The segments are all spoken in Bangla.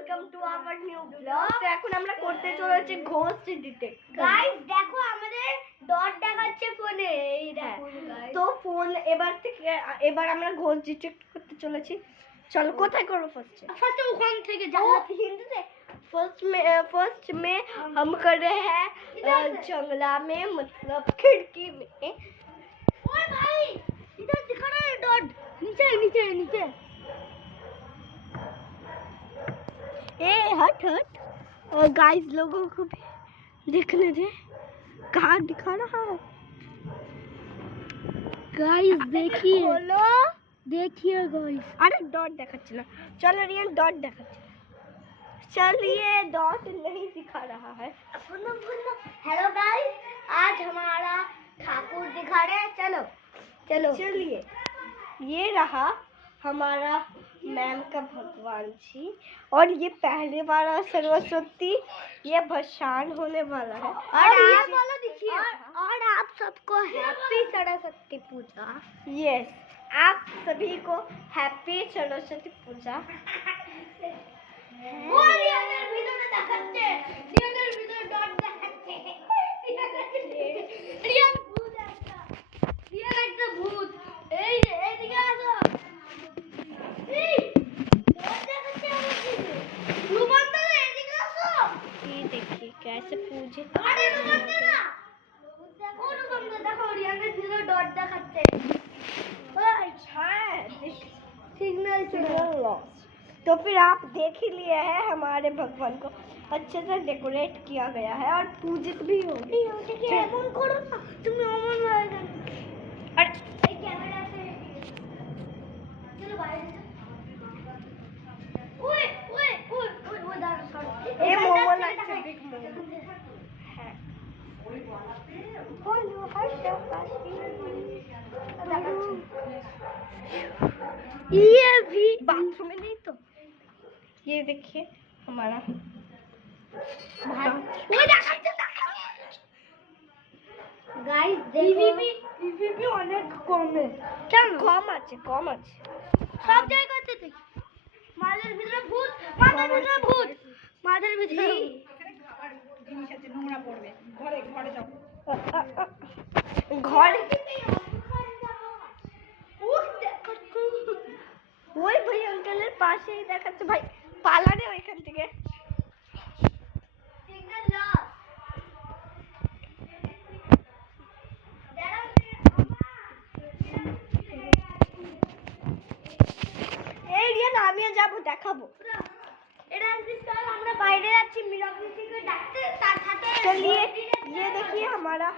Welcome to our new blog. তো এখন আমরা করতে চলেছি ঘোস্ট ডিটেক্ট। গাইস দেখো আমাদের ডট দেখাচ্ছে ফোনে, এই দেখো। তো ফোন এবার আমরা ঘোস্ট ডিটেক্ট করতে চলেছি। চলো কোথায় করব ফার্স্ট ওখান থেকে যাবো হিंदी फर्स्ट में हम कर रहे हैं जंगला में, मतलब खिड़की में। ओए भाई इधर दिखा रहा है डॉट, नीचे नीचे नीचे। ए हट हट, और गाइस लोगों को भी देखने दे कहाँ दिखा रहा है। गाइस देखिए देखिए गाइस, अरे डॉट देखाচ্ছে না। चलो रियन डॉट देखाচ্ছে। चलिए डॉट नहीं दिखा रहा है। हेलो गाइस, आज हमारा ठाकुर दिखा रहे हैं। चलो चलो चलिए, ये रहा हमारा मैम का भगवान जी, और ये पहले वाला सरस्वती, ये भसान होने वाला है। और आप सबको हैप्पी सरस्वती पूजा। यस, आप सभी को हैप्पी सरस्वती पूजा। कैसे पूजे सिग्नल लॉस। तो फिर आप देख ही लिए हैं, हमारे भगवान को अच्छे से डेकोरेट किया गया है और पूजित भी हो गई। ये भी बाथरूम में नहीं, तो ये देखिए हमारा गाइस ইভিপি অনেক কমে। কেন কম আছে? কম আছে সব জায়গাতে। দেখি মাদের ভিতরে ভূত, মাদের ভিতরে ভূত, মাদের ভিতরে খাবার জিনিস আছে, নোংরা পড়বে। ঘরে ঘরে যাও, ঘরে ওই ভাই আঙ্কেলের পাশেই দেখাচ্ছে। ভাই পালারে ওইখান থেকে। এই রিয়া আমিও যাবো, দেখাবো। আমরা বাইরে যাচ্ছি মিরাপুরকে ডাকতে, তার সাথে চলিए। ये देखिए हमारा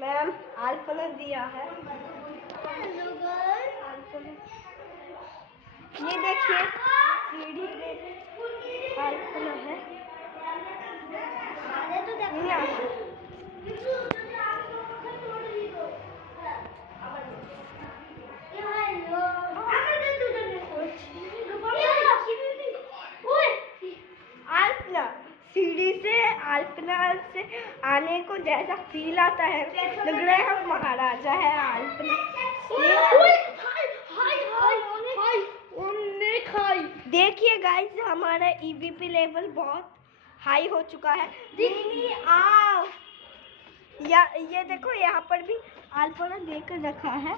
मैम अल्पना दिया है। ये देखिए सीढ़ी पे अल्पना है। सीढ़ी से अल्पना से आने को जैसा फील आता है, लग रहा है हम महाराजा है अल्पना। देखिए गाइस हमारा ईवीपी लेवल बहुत हाई हो चुका है। आओ ये देखो, यहाँ पर भी अल्पना देकर रखा है।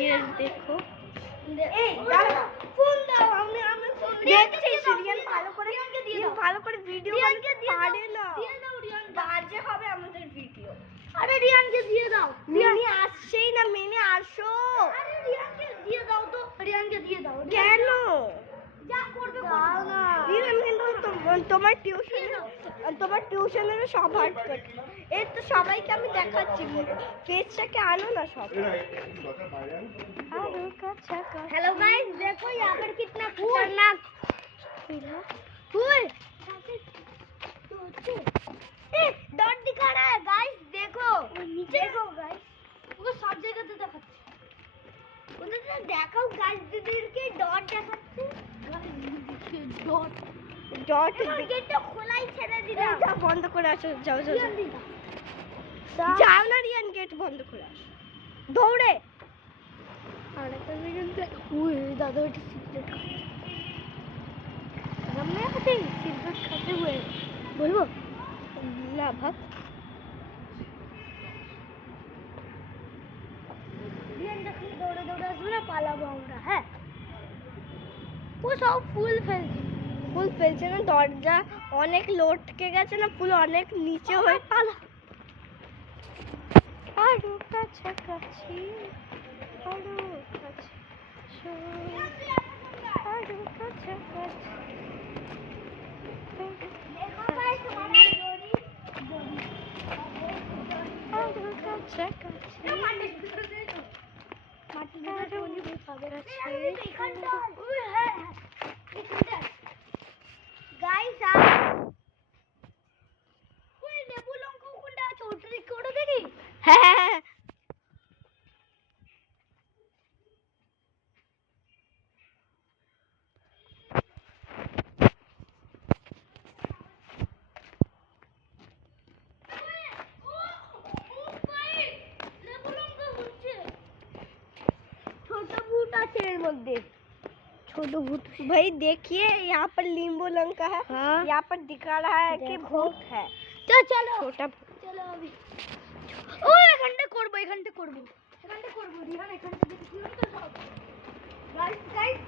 ये देखो, ভালো করে ভিডিও পারে না, বাজে হবে আমাদের ভিডিও। আরে রিয়ানকে দিয়ে দাও, মিনি আসছেই না। মিনি আসো, আরে রিয়ানকে দিয়ে দাও তো, রিয়ানকে দিয়ে দাও। কেন যা করবে দাও না। রিয়ান কিন্তু তোমার টিউশনেরও সব হার্ড কাট। এই তো সবাইকে আমি দেখাচ্ছি, পেজটাকে আনো না সব। हेलो गाइस, देखो यहाँ पर कितना खतरनाक फूल डॉट दिखा रहा है। गाइस देखो नीचे, देखो गाइस वो सब जगह तो देखाচ্ছে। ওদের দেখাও গাইস, দিদিরকে ডট দেখাচ্ছে। ডট গেটটা খোলাই ছেড়ে দিলাম। যা বন্ধ করে আসো, যাও যাও যাও না রিয়ান, গেট বন্ধ করে আসো। দৌড়ে আরে তুমি কিন্তু ওই দাদা ওটা সিগারেট সামনে আছে সিগারেট খাতে हुए বলবো না ভাগ দিন যখন দৌড়ে দৌড়ে আসবে না পালাবো আমরা হ্যাঁ ও সব ফুল ফেলছে না দরজা অনেক লটকে গেছে না ফুল অনেক নিচে হয়ে পালা আরো কাছাকাছি আরো কাছে আরো কাছাকাছি হ্যাঁ मध्य छोटू भूत भाई देखिए यहाँ पर नींबू लंका है हाँ? यहाँ पर दिखा रहा है कि भूत है तो चलो छोटा चलो अभी ओ এখানটা করব এখানটা করব রিহান এখানটা দেখি তো সব গাইস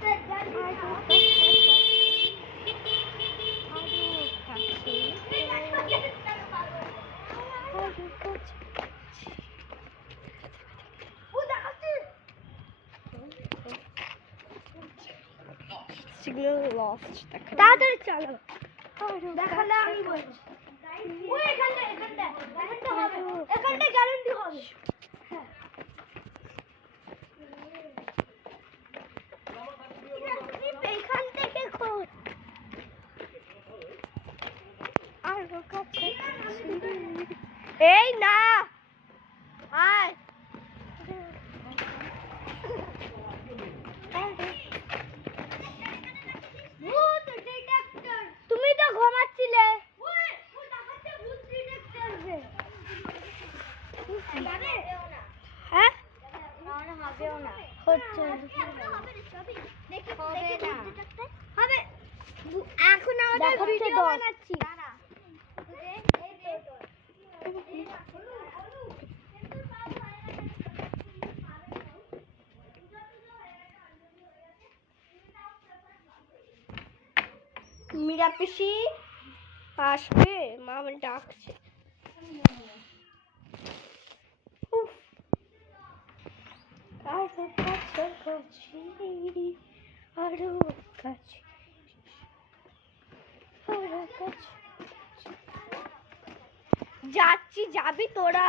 signal lost তাড়াতাড়ি চলো দেখালে আমি বলছি ওই এখানটা হবে এখানটা গ্যারান্টি হবে হ্যাঁ এখান থেকে খোঁজ আর কাছে এই না আয় তুমি তো ঘুমাচ্ছিলে হ্যাঁ হবেও না হচ্ছে হবে এখন আমাদের ভিডিও বানাচ্ছি मीरा पिसी আসবে মা আমাকে ডাকছে যাচ্ছি যাবি তোরা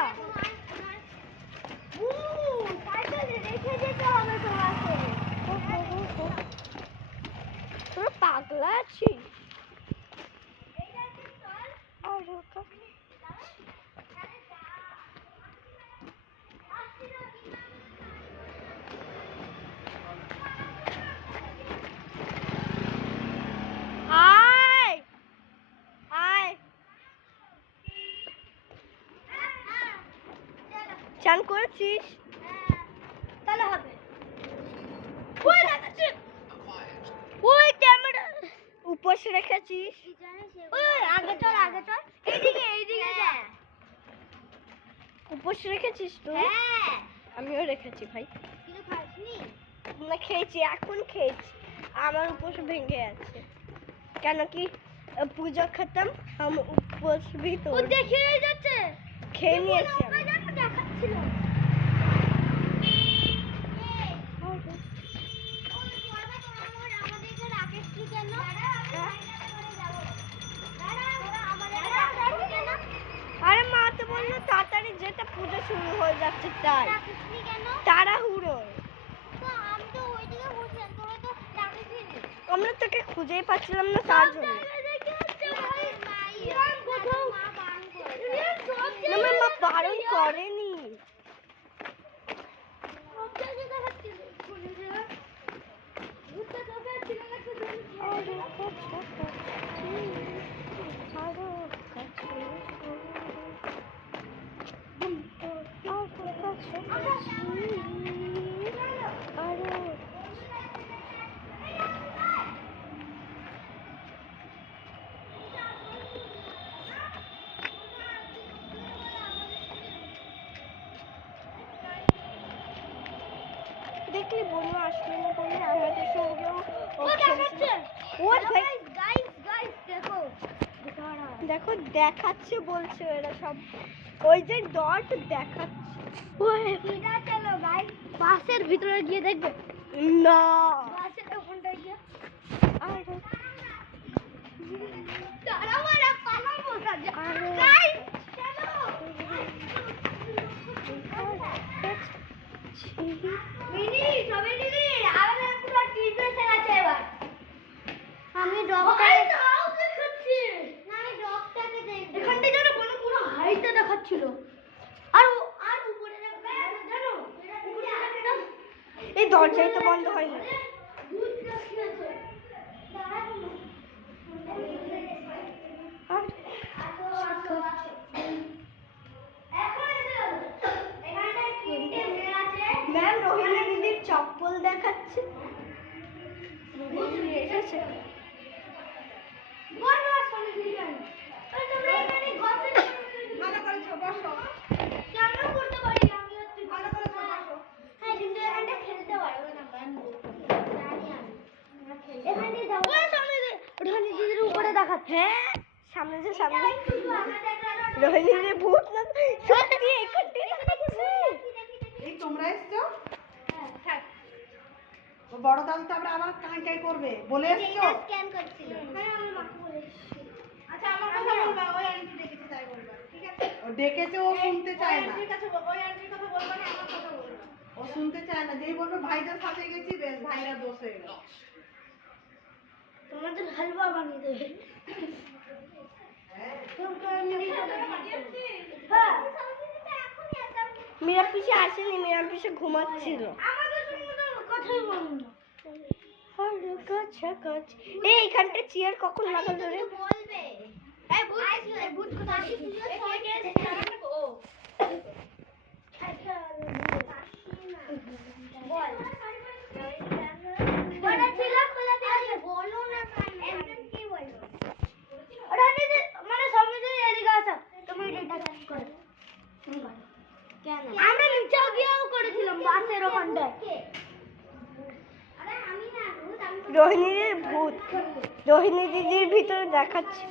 রেখে যেতে হবে তোমাকে তোরা পাগলা আছিস চান করেছিস তাহলে হবে ওই ক্যামেরা উপর রেখেছিস ওই আগে চল এইদিকে যা উপর রেখেছিস তুই হ্যাঁ আমিও রেখেছি ভাই কিন্তু খাসনি না খেয়েছি এখন খেয়েছি আমার উপর ভেঙে আছে কেন কি पूजा खत्म हम ऊपर भी तो देखिए যাচ্ছে খেয়ে নিয়েছি আরে মা তো বললো তাড়াতাড়ি যেতে পূজা শুরু হয়ে যাচ্ছে তাই তাড়াহুড়ো আমরা তোকে খুঁজেই পাচ্ছিলাম না তার জন্য মা বারণ করেনি দেখলি বনু আসবে না বলে আমাদের সঙ্গেও ও খেলছে। ও গাইস দেখো দেখো দেখাচ্ছে বলছে এরা সব ওই যে ডট দেখাচ্ছে। ওই এটা চলো গাইস বাসের ভিতরে গিয়ে দেখবে না বাসের ওখানটায় গিয়ে আর তারা মারা পালা বসা যায় গাইস চলো মিনি সবে দিদি আমাদের পুরো টিভি চালাচ্ছে এবার আমি ডগটাকে দেখাচ্ছি না আমি ডগটাকে দেখব এখানটা জানো পুরো হাইটটা দেখাচ্ছিল আর উপরে জানো উপরে আরেকটা এই দরজাই তো বন্ধ হয় না ভূত দেখিয়েছে দাঁড়া ম্যাম রোহিণী দিদির চপ্পল দেখাচ্ছে হ্যাঁ সামনে যে সামনে রোহিণীর ভূত না সত্যি এখানটা দেখাচ্ছে এই তোমরা এসছো ও বড় দাদু তো আবার কাঁই কাঁই করবে বলে এসছো স্ক্যান করছিল হ্যাঁ আমার মাকে বলে এসেছি আচ্ছা আমার কথা বলবা ওই আন্টি ডেকেছে তাই বলবা ঠিক আছে ও ডেকেছে ও শুনতে চায় না ঠিক আছে ওই আন্টির কথা বলবা না আমার কথা বলবা ও শুনতে চায় না যেই বলবে ভাইদের সাথে গেছি বেশ ভাইরা দোষ হয়ে গেল তোমাদের হালুয়া বানিয়ে দেবে মেরা পিছে আসেনি মেরা পিছে ঘুমাচ্ছিল এই এখানটা চেয়ার কখন লাগালো রে আমরা নিচেও গিয়েও করেছিলাম বাসের ওখানটায় রোহিণীর ভূত রোহিণী দিদির ভিতরে দেখাচ্ছে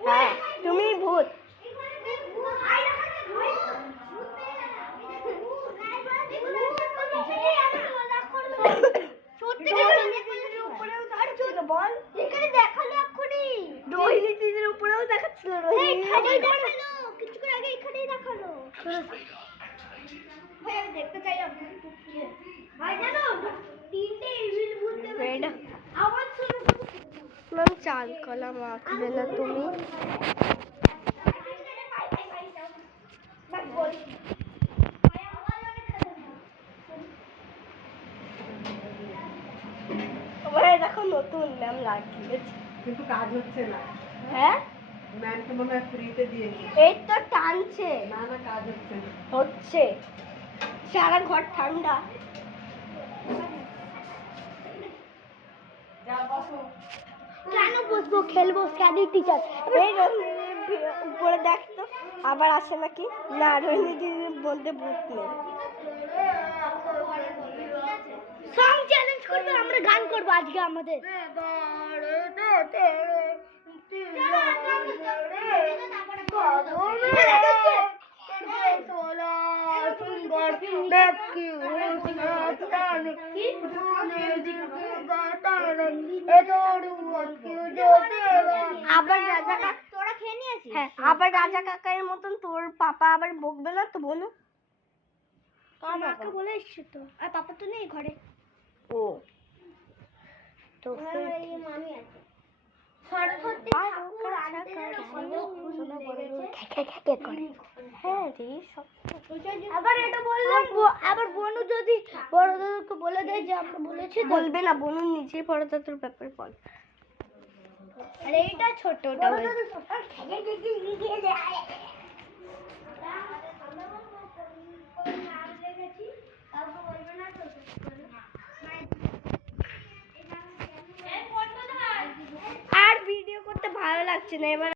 হ্যাঁ তুমি ভূত বল এখানে দেখালো এক্ষুনি রোহিণী দিদির উপরেও দেখাচ্ছিল কিছুক্ষণ আগে এখানেই দেখালো ভাই আমি দেখতে চাই ভাই জানো তিনটে ইভিল ভূত দেবে আওয়াজ শুনো চাল কলা মাখবে না তুমি দেখো নতুন ম্যাম লাগিয়েছে কিন্তু কাজ হচ্ছে না হ্যাঁ ম্যামকে মনে হয় ফ্রিতে দিয়েছে এই তো টানছে না না কাজ হচ্ছে না হচ্ছে সারা ঘর ঠান্ডা যা বসো কেন বসবো খেলবো স্ক্যানি টিচার এই রোহিণীর উপরে দেখতো আবার আসে নাকি না রোহিণী দিদির মধ্যে ভূত নেই সং চ্যালেঞ্জ করবে আমরা গান করবো আজকে আমাদের আবার রাজা কাকা তোরা খেয়ে নিয়েছিস হ্যাঁ আবার রাজা কাকার মতন তোর পাপা আবার বকবে না তো বলো মাকে বলে এসছি তো আর পাপা তো নেই ঘরে ও তো মামি আছে সরস্বতী ঠাকুর আনতে আবার এটা বললাম আবার বনু যদি বড় দাদুকে বলে দেয় যে আমরা বলেছি বলবে না বনু নিজে বড় দাদুর ব্যাপারে বল আরে এইটা ছোটটা আর ভিডিও করতে ভালো লাগছে না এবার